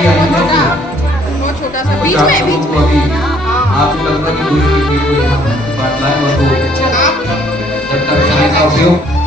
दूरी आई है बहुत छोटा सा बीच 50 में लोगों को अभी आपके लगता की दूरी की चीज को यहाँ बांटना है और वो जब तक समय का उपयोग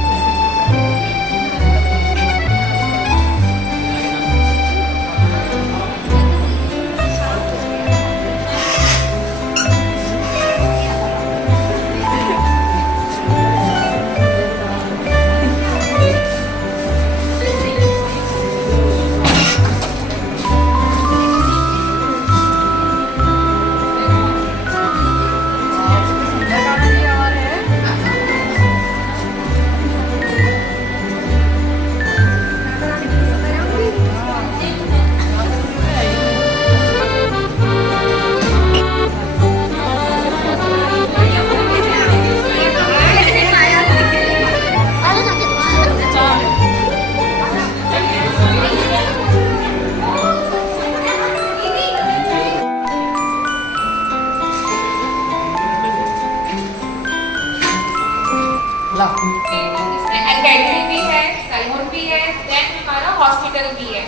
इसमें एकेडमी भी है, सैलून भी है, देन हमारा हॉस्पिटल भी है।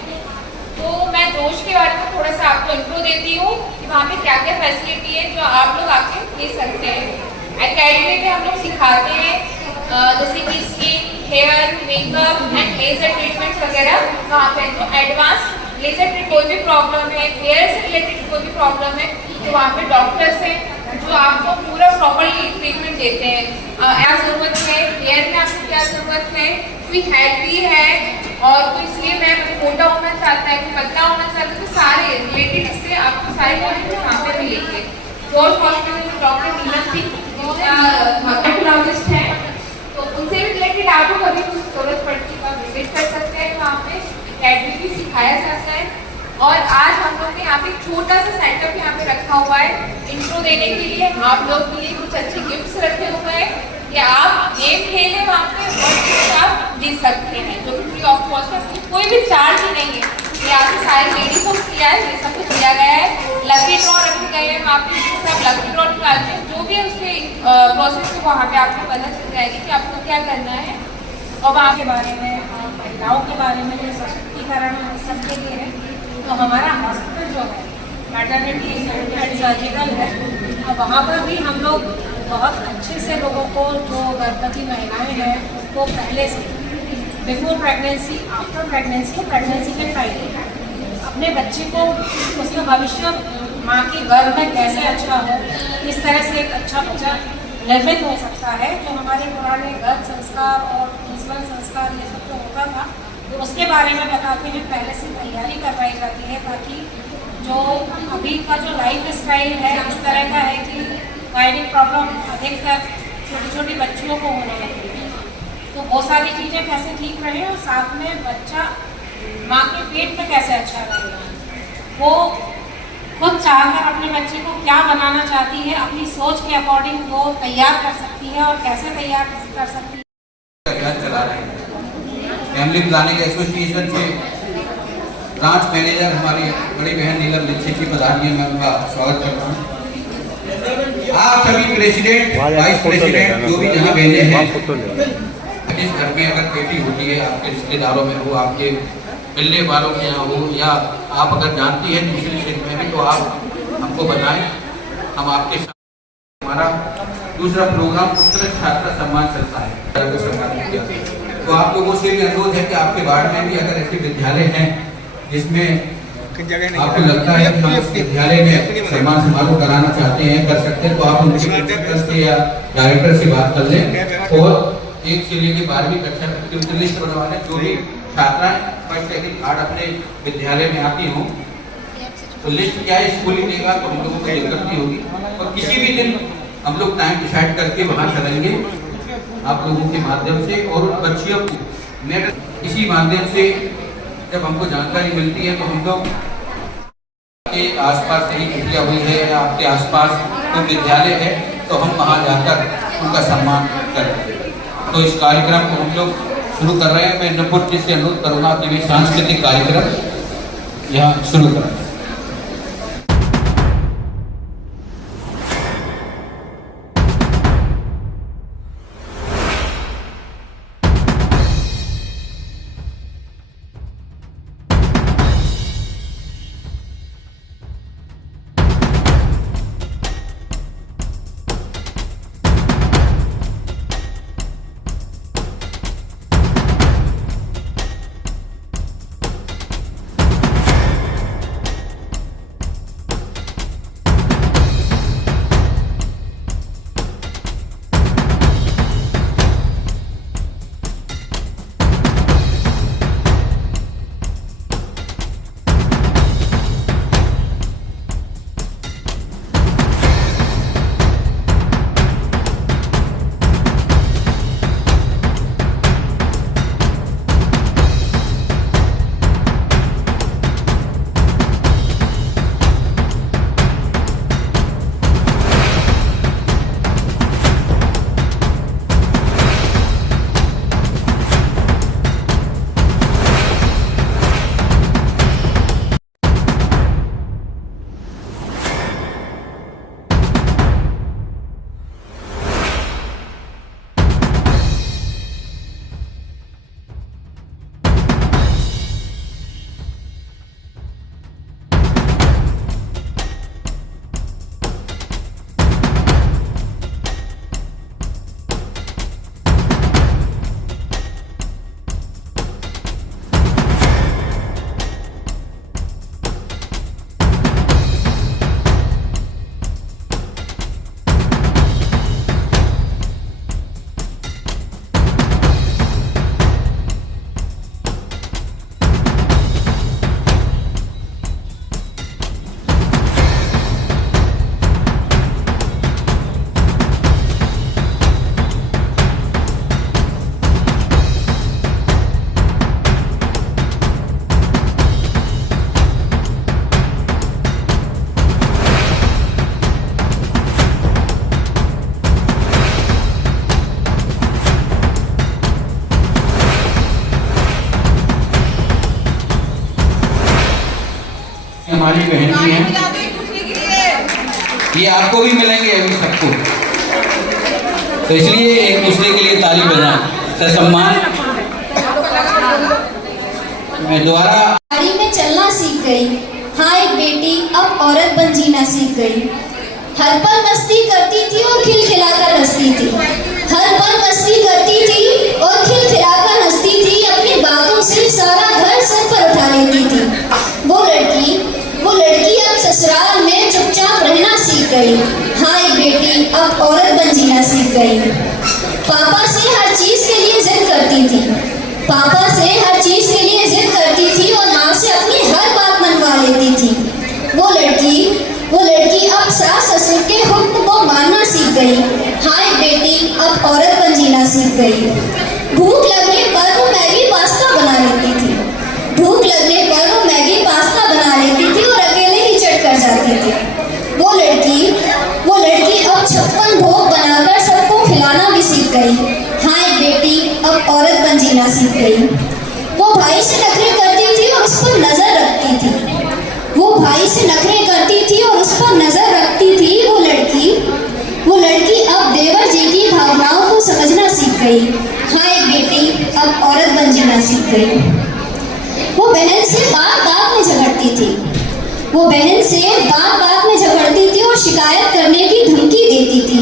तो मैं जोश के बारे में थोड़ा सा आपको इंट्रो देती हूँ कि वहाँ पे क्या क्या फैसिलिटी है जो आप लोग आके ले सकते हैं। एकेडमी में हम लोग सिखाते हैं जैसे कि skin, hair, makeup and laser treatments वगैरह वहाँ पे। तो एडवांस लेजर ट्रीट कोई भी प्रॉब्लम है, हेयर से रिलेटेड कोई भी प्रॉब्लम है तो वहाँ पे डॉक्टर्स हैं जो आपको पूरा प्रॉपरली ट्रीटमेंट देते हैं। क्या ज़रूरत है, हेयर में आपको क्या ज़रूरत है, कोई हेड भी है और कोई इसलिए मैं मोटा होना चाहता है, कोई पतला होना चाहता है, तो सारे रिलेटेड इससे आपको सारे चीज़ें वहाँ पे मिलेंगे। जॉर्ज हॉस्पिटल में डॉक्टर नीलम सिंह माइक्रोलॉजिस्ट हैं, तो उनसे भी रिलेटेड आपको कभी कुछ जरूरत पड़ती है विजिट कर सकते हैं। वहाँ पे एकेडमी भी सिखाया जाता है। और आज हम लोग ने यहाँ पे छोटा सा सेटअप यहाँ पे रखा हुआ है इंट्रो देने के लिए, आप लोग के लिए कुछ अच्छे गिफ्ट्स रखे हुए हैं कि आप गेम खेलें वहाँ पे और कुछ आप जीत सकते हैं जो कि फ्री ऑफ कॉस्ट है, कोई भी चार्ज ही नहीं है। यहाँ पे सारे लेडीज को किया है, ये सब कुछ दिया गया है। लकी ड्रॉ रखे गए हैं वहाँ पे, जिससे आप लकी ड्रॉ निकालते हैं जो भी है उसके प्रोसेस को वहाँ पे आपको पता चल जाएगी कि आपको क्या करना है। और वहाँ के बारे में महिलाओं के बारे में जो सशक्तिकरण सबके लिए है, तो हमारा हॉस्पिटल जो है मैटरनिटी एंड सर्जिकल है, वहाँ पर भी हम लोग बहुत अच्छे से लोगों को जो गर्भवती महिलाएं हैं उनको पहले से before pregnancy, after pregnancy, pregnancy के टाइम अपने बच्चे को उसका भविष्य माँ के गर्भ में कैसे अच्छा हो, किस तरह से एक अच्छा बच्चा निर्मित हो सकता है। जो हमारे पुराने गर्भ संस्कार और जीवन संस्कार ये सब जो होता था तो उसके बारे में बताते हैं, पहले से तैयारी करवाई जाती है ताकि जो अभी का जो लाइफ स्टाइल है इस तरह का है कि गाइनिक प्रॉब्लम अधिकतर छोटी छोटी बच्चियों को होने लगती है, तो वो सारी चीज़ें कैसे ठीक रहे और साथ में बच्चा माँ के पेट में कैसे अच्छा रहेगा। वो खुद चाहकर अपने बच्चे को क्या बनाना चाहती है, अपनी सोच के अकॉर्डिंग वो तैयार कर सकती है और कैसे तैयार कर सकती है। अभियान चला रहे हैं फैमिली प्लानिंग एसोसिएशन से ब्रांच मैनेजर हमारी बड़ी बहन नीलम दीक्षित की पधारी है, मैं उनका स्वागत करता हूँ। आप सभी प्रेसिडेंट, वाइस प्रेसिडेंट जो भी जहाँ बहने हैं, जिस घर में अगर बेटी होती है, आपके रिश्तेदारों में हो, आपके मिलने वालों के यहाँ हो, या आप अगर जानती हैं दूसरे क्षेत्र में भी, तो आप हमको बताएं, हम आपके साथ। हमारा दूसरा प्रोग्राम उत्कृष्ट छात्र सम्मान चलता है, तो आप लोगों से भी अनुरोध है कि आपके वार्ड में भी अगर ऐसे विद्यालय हैं जिसमें आपको लगता है कि हम उस विद्यालय में सम्मान समारोह कराना चाहते हैं, कर सकते हैं, तो आप उनके प्रिंसिपल से या डायरेक्टर से बात कर लें और 1 से लेकर 12वीं कक्षा तक की लिस्ट बनवा लें। जो भी छात्राएं फर्स्ट सेकंड थर्ड अपने विद्यालय में आती हों तो लिस्ट क्या है स्कूल ही देगा, तो हम लोगों को दिक्कत नहीं होगी। और किसी भी दिन हम लोग टाइम डिसाइड करके वहाँ चलेंगे आप लोगों के माध्यम से, और उन बच्चियों को नेट इसी माध्यम से जब हमको जानकारी मिलती है तो हम लोग के आसपास कहीं छुट्टियाँ हुई है या आपके आसपास कोई विद्यालय है तो हम वहाँ जाकर उनका सम्मान करें। तो इस कार्यक्रम को हम लोग शुरू कर रहे हैं। मैं नपुर जी से अनुरोध करूँगा कि वे सांस्कृतिक कार्यक्रम यहाँ शुरू करें। हमारी बहन भी हैं, मिला दो एक दूसरे के लिए। ये आपको भी मिलेंगे अभी सबको, तो इसलिए एक दूसरे के लिए ताली बजाएं ससम्मान। मैं दोबारा गाड़ी में चलना सीख गई, हाँ एक बेटी अब औरत बन जीना सीख गई। हर पल मस्ती करती थी और खिलखिलाकर हंसती थी, हर पल मस्ती करती थी और खिलखिलाकर हंसती थी। अपनी बातों से सारा घर सर पर उठा लेती थी। वो लड़की अब ससुराल में चुपचाप रहना सीख गई, हाँ एक बेटी अब औरत बन जीना सीख गई। पापा से हर चीज के लिए जिद करती थी, पापा से हर चीज के लिए जिद करती थी और माँ से अपनी हर बात मनवा लेती थी। वो लड़की अब सास ससुर के हुक्म को मानना सीख गई, हाँ एक बेटी अब औरत बन जीना सीख गई। भूख लगने पर वो मैगी पास्ता बना लेती थी, भूख लगने पर वो मैगी पास्ता बना लेती थी और अकेले ही चट कर जाती थी। वो लड़की अब 56 भोग बनाकर सबको खिलाना भी सीख गई, हाँ एक बेटी अब औरत बन जीना सीख गई। वो भाई से नखरे करती थी और उस पर नजर रखती थी, वो भाई से नखरे करती थी और उस पर नजर रखती थी। वो लड़की अब देवर जी की भावनाओं को समझना सीख गई, हाँ एक बेटी अब औरत बन जीना सीख गई। वो बहन से बात में झगड़ती थी, वो बहन से बात में झगड़ती थी और शिकायत करने की धमकी देती थी।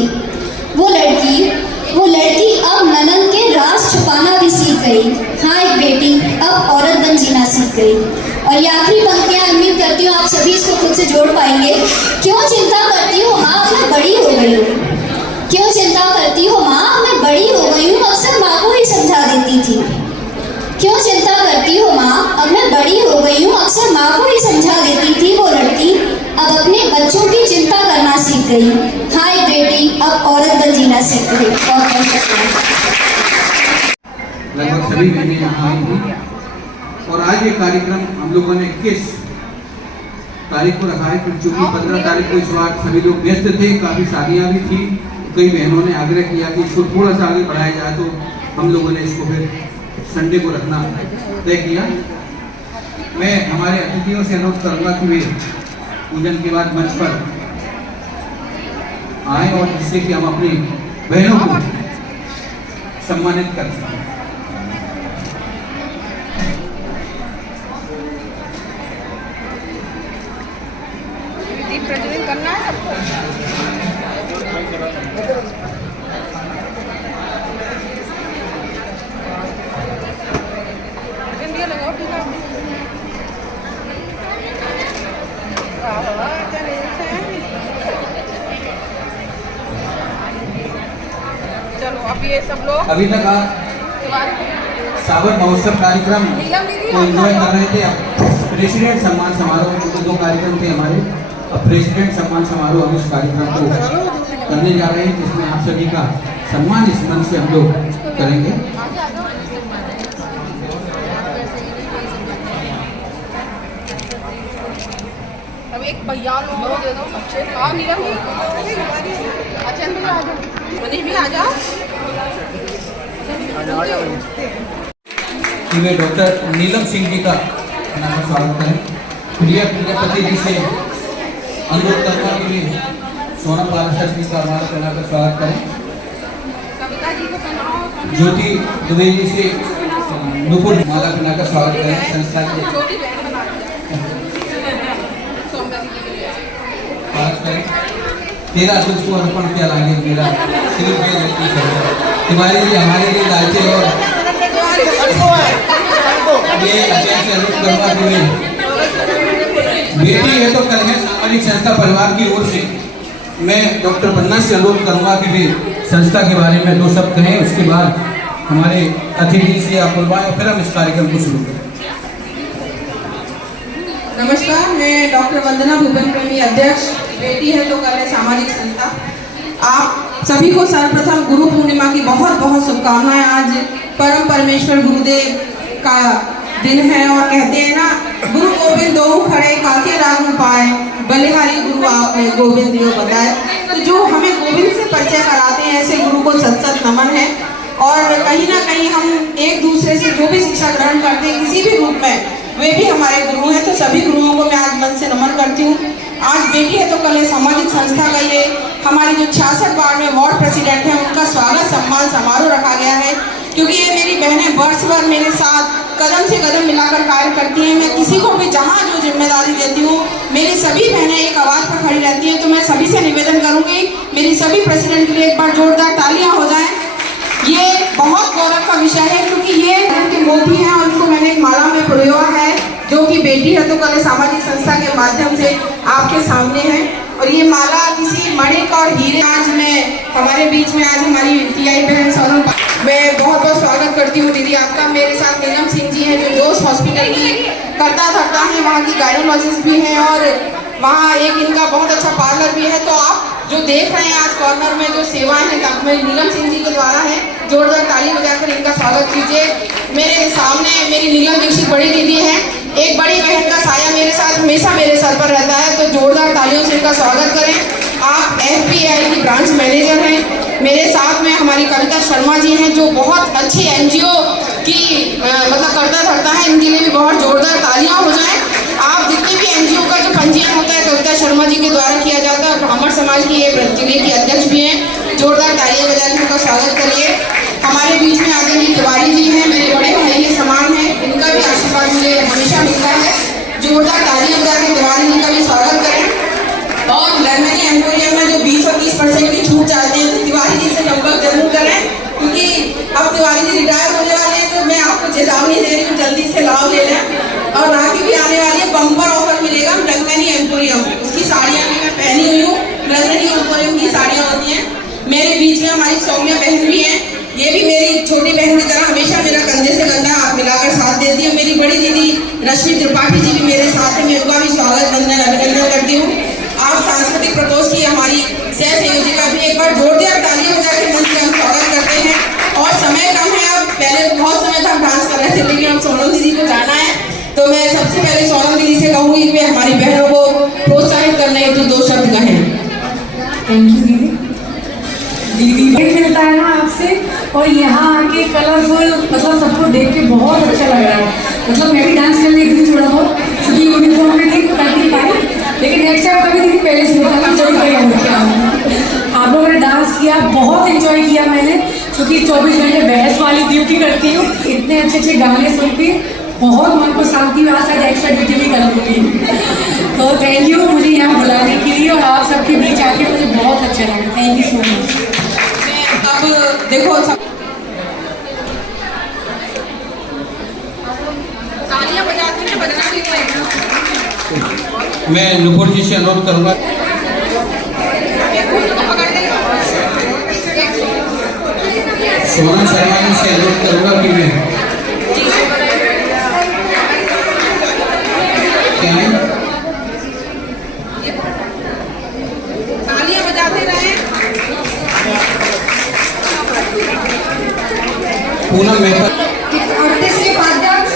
वो लड़की अब ननद के राज छुपाना भी सीख गई, हाँ एक बेटी अब औरत बन जीना सीख गई। और ये आखिरी पंक्तियां उम्मीद करती हूँ आप सभी इसको खुद से जोड़ पाएंगे। क्यों चिंता करती हो माँ मैं बड़ी हो गई हूँ, क्यों चिंता करती हो माँ मैं बड़ी हो गई हूँ, अक्सर माँ को ही समझा देती थी। क्यों चिंता करती हो माँ अब मैं बड़ी हो गई हूँ, अक्सर माँ को ही समझा देती थी। वो लड़की अब अपने बच्चों की चिंता करना सीख गई, हाँ एक बेटी अब औरत बन जीना सीख गई। लगभग सभी बहनें यहाँ आई थी और आज ये कार्यक्रम हम लोगों ने 21 तारीख को रखा है, क्योंकि 15 तारीख को इस बार सभी लोग व्यस्त थे, काफ़ी शादियाँ भी थी। कई बहनों ने आग्रह किया कि इसको थोड़ा सा आगे बढ़ाया जाए, तो हम लोगों ने इसको फिर संडे को रखना तय किया। मैं हमारे अतिथियों से अनुरोध करूँगा कि वे पूजन के बाद मंच पर आए और जिससे कि हम अपनी बहनों को सम्मानित कर सकें। दीप प्रज्वलित करना है सबको। इंडिया लगाओ ठीक है। चलो अब ये सब लोग अभी तक आप सावन महोत्सव कार्यक्रम को एंजॉय कर रहे थे। प्रेसिडेंट सम्मान समारोह जो 2 कार्यक्रम थे हमारे, अब प्रेसिडेंट सम्मान समारोह हम इस कार्यक्रम को करने जा रहे हैं, जिसमें आप सभी का सम्मान इस मंच से हम लोग करेंगे। अब एक बयान दे दो सबसे। हाँ नीलम अच्छा भी आ जाओ, मनीष भी आ जाओ। वे डॉक्टर नीलम सिंह जी का स्वागत करें। प्रिया प्रजापति जी से अनुरोध करना के लिए सोनम पार्षद जी का हमारा का स्वागत करें। ज्योति दुबे जी से नुपुर माला बना का स्वागत करें। संस्था के तेरा तुझको अर्पण किया लागे मेरा सिर्फ तिवारी जी हमारे लिए लाए थे और ये अच्छे से अनुरोध करूँगा कि बेटी है तो कल है सामाजिक संस्था परिवार की ओर से मैं डॉक्टर पन्ना से अनुरोध करूँगा कि वे संस्था के बारे में 2 शब्द कहें, उसके बाद हमारे अतिथि से आप बुलवाएं और फिर हम इस कार्यक्रम को शुरू करें। नमस्कार, मैं डॉक्टर वंदना भूपेन प्रेमी, अध्यक्ष बेटी है तो कल है सामाजिक संस्था। आप सभी को सर्वप्रथम गुरु पूर्णिमा की बहुत बहुत शुभकामनाएं। आज परम परमेश्वर गुरुदेव का दिन है और कहते हैं ना, गुरु गोविंद दो खड़े काके राग पाए, बलिहारी गुरु आपने गोविंद देव बताए। तो जो हमें गोविंद से परिचय कराते हैं ऐसे गुरु को सत सत नमन है। और कहीं ना कहीं हम एक दूसरे से जो भी शिक्षा ग्रहण करते हैं किसी भी रूप में, वे भी हमारे गुरु हैं। तो सभी गुरुओं को मैं आज मन से नमन आज बेटी है तो कल है सामाजिक संस्था का ये हमारे जो 66 वार्ड में वार्ड प्रेसिडेंट हैं उनका स्वागत सम्मान समारोह रखा गया है, क्योंकि ये मेरी बहनें वर्ष भर मेरे साथ कदम से कदम मिलाकर कार्य करती हैं। मैं किसी को भी जहाँ जो जिम्मेदारी देती हूँ, मेरी सभी बहनें एक आवाज़ पर खड़ी रहती हैं। तो मैं सभी से निवेदन करूँगी, मेरी सभी प्रेसिडेंट के लिए एक बार जोरदार तालियाँ हो जाएं। ये बहुत गौरव का विषय है, क्योंकि ये उनके मोती हैं और उनको मैंने एक माला में पिरोया है, जो कि बेटी है तो कल सामाजिक संस्था के माध्यम से आपके सामने है। और ये माला किसी मणिक और हीरे आज मैं हमारे बीच में आज हमारी टीआई बहन सोनम, मैं बहुत बहुत स्वागत करती हूँ दीदी आपका। मेरे साथ नीलम सिंह जी हैं जो जोश हॉस्पिटल की करता धरता है, वहाँ की गायनोलॉजिस्ट भी हैं और वहाँ एक इनका बहुत अच्छा पार्लर भी है। तो आप जो देख रहे हैं आज कॉर्नर में जो सेवाएं हैं मेरी नीलम सिंह जी के द्वारा है, जोरदार ताली बजाकर इनका स्वागत कीजिए। मेरे सामने मेरी नीलम दीक्षित बड़ी दीदी है, एक बड़ी बहन का साया मेरे साथ हमेशा मेरे सर पर रहता है, तो जोरदार तालियों से इनका स्वागत करें। आप FBI की ब्रांच मैनेजर हैं। मेरे साथ में हमारी कविता शर्मा जी हैं जो बहुत अच्छी NGO की मतलब करता धरता है, इनके लिए भी बहुत जोरदार तालियां हो जाएं। आप जितने भी NGO का जो पंजीयन होता है कविता शर्मा जी के द्वारा किया जाता है, ब्राह्मण समाज की ये जिले की अध्यक्ष भी हैं, जोरदार तालियां बजाकर इनका स्वागत करिए। हमारे बीच में आदरणीय तिवारी जी हैं, मेरे बड़े भाई के समान हैं, इनका भी आशीर्वाद मुझे हमेशा मिलता है। जोरदार तालियां बजाकर तिवारी जी का भी स्वागत करें। और लर्नरी एम्पोरियम में जो 20 और 30% की छूट चाहते हैं तो तिवारी जी से संपर्क जरूर करें, क्योंकि अब तिवारी जी रिटायर होने वाले हैं, तो मैं आपको चेतावनी दे रही हूँ, जल्दी से लाभ ले लें। और राखी भी आने वाली है, बम्पर ऑफर मिलेगा लर्नरी एम्पोरियम, उसकी साड़ियाँ भी मैं पहनी हुई हूँ, लर्नरी एम्पोरियम की साड़ियाँ होती हैं। मेरे बीच में हमारी सौम्या बहन भी हैं, ये भी मेरी छोटी बहन की तरह हमेशा मेरा कंधे से कंधा मिलाकर साथ देती है। मेरी बड़ी दीदी रश्मि त्रिपाठी जी भी मेरे साथ है, मैं उनका भी स्वागत अभिनंदन करती हूँ। आप सांस्कृतिक प्रकोष्ठ की हमारी सह संयोजिका भी एक बार जोरदार तालियां बजाकर मंच में हम स्वागत करते हैं। और समय कम है, अब पहले तो बहुत समय तक डांस कर रहे थे, लेकिन अब सोनम दीदी को जाना है, तो मैं सबसे पहले सोनम दीदी से कहूँगी कि हमारी बहनों को प्रोत्साहित करने हेतु 2 शब्द कहें। थैंक यू दीदी। दीदी मिलता है ना आपसे, और यहाँ आके कलरफुल मतलब सबको देख के बहुत अच्छा लग रहा है। मतलब मैं भी डांस करने गई थोड़ा बहुत, क्योंकि यूनिफॉर्म में थी कर नहीं पाई, लेकिन नेक्स्ट टाइम कभी दीदी पहले से बताना जरूर करेंगे। आप लोगों ने डांस किया, बहुत एंजॉय किया मैंने, क्योंकि 24 घंटे बहस वाली ड्यूटी करती हूँ, इतने अच्छे अच्छे गाने सुन के बहुत मन को शांति हुआ, शायद एक्स्ट्रा ड्यूटी भी कर लूँगी। तो थैंक यू मुझे यहाँ बुलाने के लिए, और आप सबके बीच आके मुझे बहुत अच्छा लगा। Thank you so much. अब देखो तालियां बजाते हैं, बजना भी मैं नुपुर जी से अनुरोध करूंगा, सोनम शर्मा जी से अनुरोध करूंगा कि मैं तालियां बजाते रहे। पूनम मेहता आर्टिस्ट के उपाध्यक्ष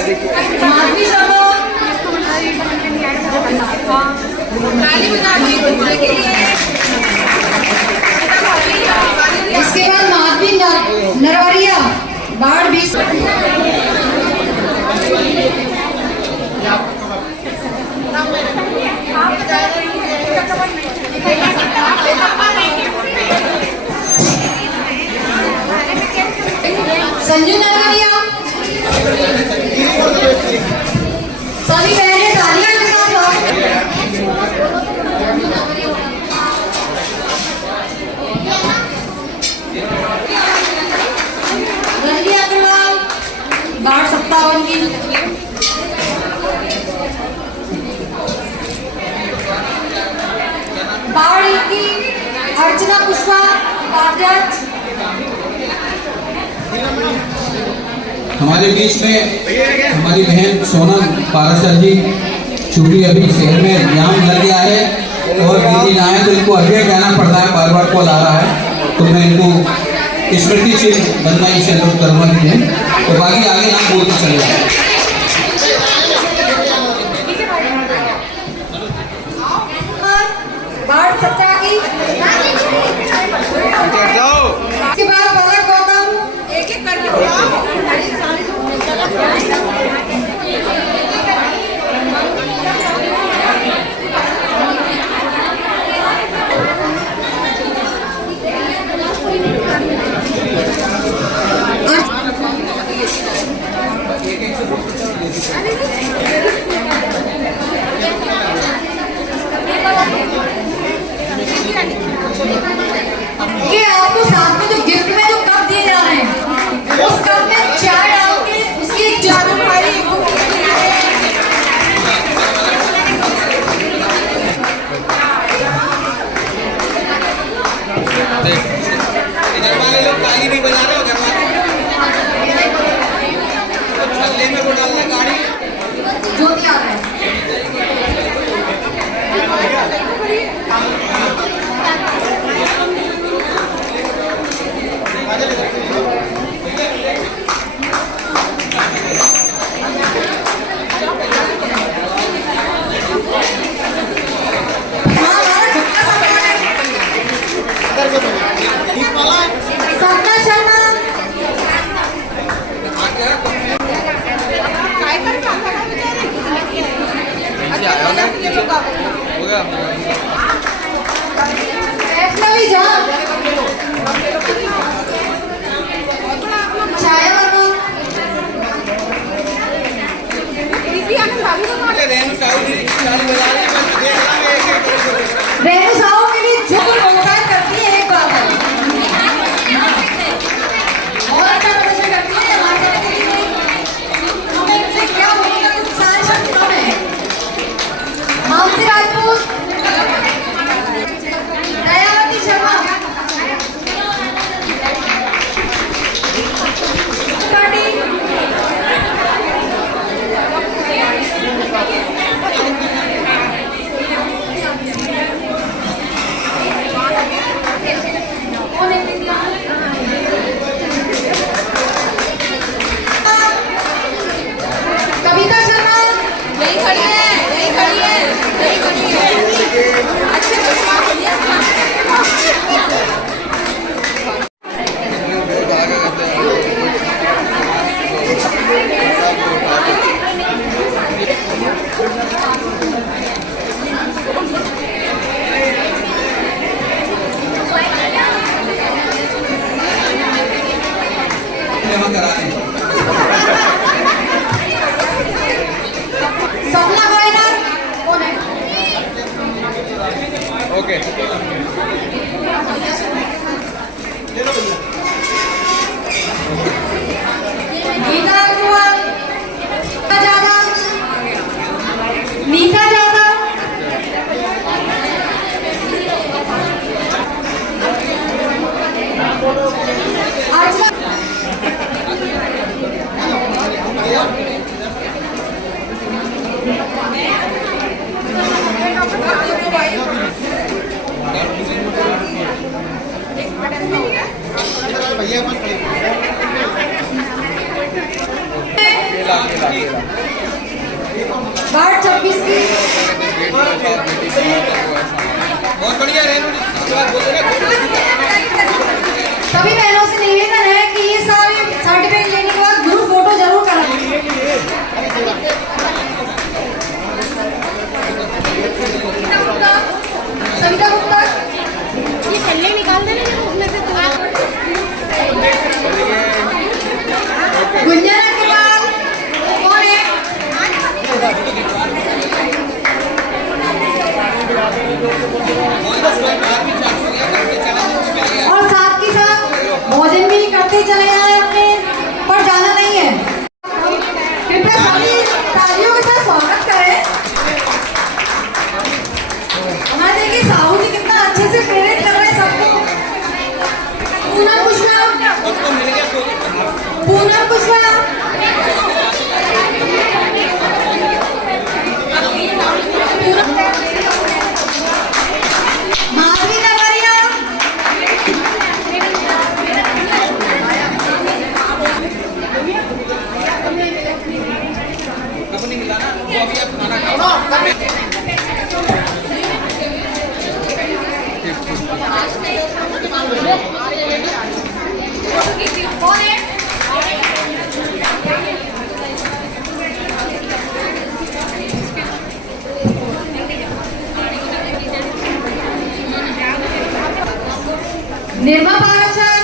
माधवी शर्मा, ताली बजाते के लिए। इसके बाद माधवी नरवरिया वार्ड 20। संजू नरवरिया, सभी बहनें तालियां के साथ रंजी अग्रवाल वार्ड 57 की, वार्ड 1 की अर्चना पुष्पा उपाध्यक्ष। हमारे बीच में हमारी बहन सोनम पाराशर जी, चूंकि अभी शहर में जाम लग गया है और दीदी ना आए तो इनको अभी कहना पड़ता है, बार बार कॉल आ रहा है, तो मैं इनको स्मृति चिन्ह बनवाई से अनुरोध करूँगा कि तो बाकी आगे नाम बोल के चले जाए। वार्ड 17 की, इसके बाद पलक गौतम, एक एक करके सपना शर्मा, वैष्णवी झा, छाया वर्मा, रेणु साहू मेरी जो प्रोफाइल करती है एक बात है और अच्छा प्रदर्शन करती है हमारे के लिए हमें इनसे क्या बोलेगा कुछ सारे शब्द कम है। मानसी राजपूत, दयावती शर्मा, काटी, कविता शर्मा, यही खड़ी है, यही खड़ी है, यही खड़ी है। अच्छे से बात करिए। जमा करा दें। सपना गायकर कौन है? ओके गीता अग्रवाल, मीता जादा, अर्चना, वार्ड 26 की बहुत बढ़िया रेनू जी सभी बहनों से निवेदन है कि ये सारे सर्टिफिकेट लेने के बाद ग्रुप फोटो जरूर कराएं। सविता गुप्ता, ये छल्ले निकाल देना उसमें से गुंजन अग्रवाल कौन है? और साथ के साथ भोजन भी करते चले आए अपने पर जाना नहीं है। कृपया सभी तालियों के साथ स्वागत करें। हमारे देखिए साहू जी कितना अच्छे से प्रेरित कर रहे हैं सबको। पूनम पुष्पा, पूनम पुष्पा, माधवी नगरिया, अपनी मिलाना वो अभी आप खाना खाओ। कौन है? निर्मा पाराशर,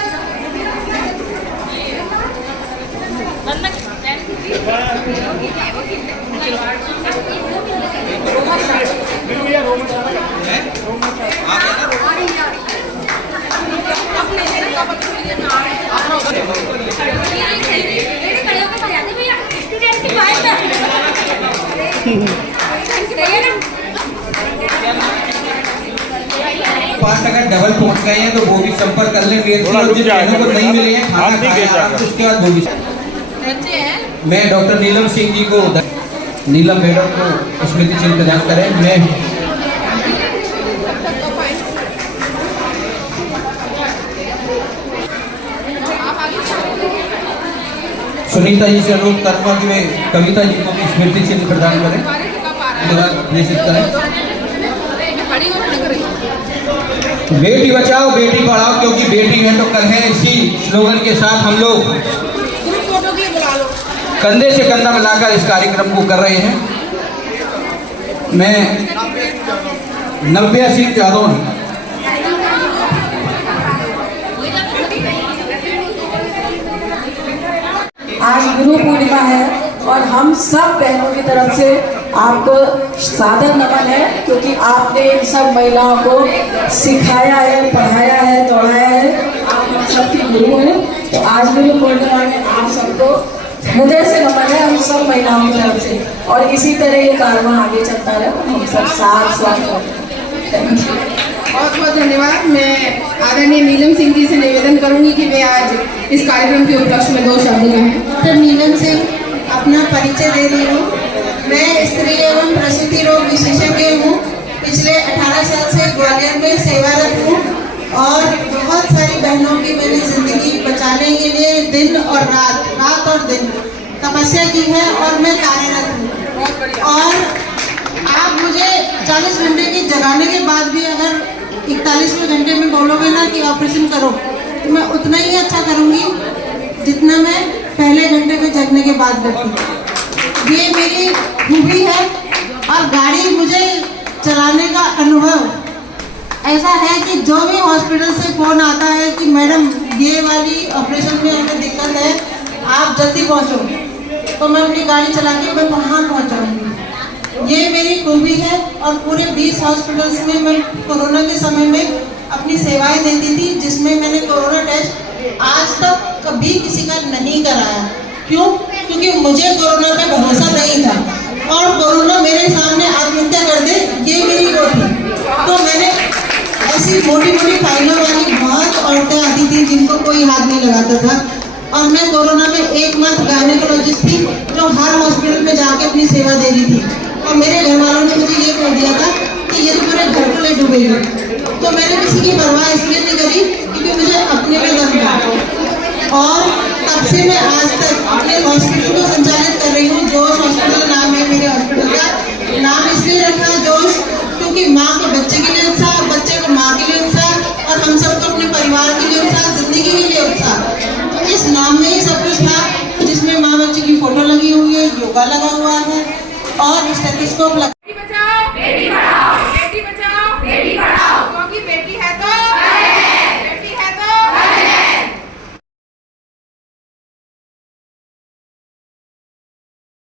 पास अगर डबल पहुंच गए हैं तो वो भी संपर्क कर लें मेरे से। जिन बहनों को नहीं मिले हैं खाना खाएं आराम से, उसके बाद वो भी। मैं डॉक्टर नीलम सिंह जी को, नीलम मैडम को स्मृति चिन्ह प्रदान करें। मैं सुनीता जी से अनुरोध करूँगा कि वे कविता जी को भी स्मृति चिन्ह प्रदान करें, धन्यवाद निश्चित करें। बेटी बचाओ बेटी पढ़ाओ, क्योंकि बेटी है तो कल है, इसी स्लोगन के साथ हम लोग कंधे से कंधा मिलाकर इस कार्यक्रम को कर रहे हैं। मैं 90 सीट यादव हूँ। आज गुरु पूर्णिमा है और हम सब बहनों की तरफ से आपको सादर नमन है, क्योंकि आपने इन सब महिलाओं को सिखाया है, पढ़ाया है, दौड़ाया है। आप हम सबकी गुरु हैं। तो आज गुरु पूर्णिमा में आप सबको हृदय से नमन है, हम सब महिलाओं की तरफ से। और इसी तरह ये कारवां आगे चलता रहे, हम सब साथ साथ थैंक यू। बहुत बहुत धन्यवाद। मैं आदरणीय नीलम सिंह जी से निवेदन करूंगी कि वे आज इस कार्यक्रम के उपलक्ष्य में 2 शब्द कहें। डॉक्टर नीलम सिंह अपना परिचय दे रही हूँ। मैं स्त्री एवं प्रसूति रोग विशेषज्ञ हूँ। पिछले 18 साल से ग्वालियर में सेवारत हूँ और बहुत सारी बहनों की मैंने जिंदगी बचाने के लिए दिन और रात और दिन तपस्या की है और मैं कार्यरत हूँ। और आप मुझे 40 घंटे की जगाने के बाद भी अगर 41वें घंटे में बोलोगे ना कि ऑपरेशन करो, तो मैं उतना ही अच्छा करूँगी जितना मैं पहले घंटे में जगने के बाद करती। ये मेरी खूबी है। और गाड़ी मुझे चलाने का अनुभव ऐसा है कि जो भी हॉस्पिटल से फ़ोन आता है कि मैडम ये वाली ऑपरेशन में हमें दिक्कत है, आप जल्दी पहुँचो, तो मैं अपनी गाड़ी चला के मैं वहाँ पहुँच जाऊँगी। ये मेरी खूबी है। और पूरे 20 हॉस्पिटल्स में मैं कोरोना के समय में अपनी सेवाएं देती थी, जिसमें मैंने कोरोना टेस्ट आज तक कभी किसी का नहीं कराया। क्यों? क्योंकि मुझे कोरोना पे भरोसा नहीं था और कोरोना मेरे सामने आत्महत्या कर दे, ये मेरी वो थी। तो मैंने ऐसी मोटी मोटी फाइलों वाली बहुत औरतें आती थी जिनको कोई हाथ नहीं लगाता था, और मैं कोरोना में एकमात्र गायनेकोलॉजिस्ट थी जो हर हॉस्पिटल में जाके अपनी सेवा दे रही थी। और मेरे घर वालों ने मुझे ये बोल दिया था कि ये तो मेरे घर को ले डूबेगा। तो मैंने किसी की परवाह इसलिए नहीं करी क्योंकि मुझे अपने में दम था। और तब से मैं आज तक अपने हॉस्पिटल को संचालित कर रही हूँ। जोश हॉस्पिटल नाम है मेरे हॉस्पिटल का। नाम इसलिए रखा है जोश क्योंकि माँ को बच्चे के लिए उत्साह, बच्चे को माँ के लिए उत्साह और हम सबको अपने परिवार के लिए उत्साह, जिंदगी के लिए उत्साह। तो इस नाम में ही सब कुछ था, जिसमें माँ बच्चे की फोटो लगी हुई है, योगा लगा हुआ है और स्टेथोस्कोप लगा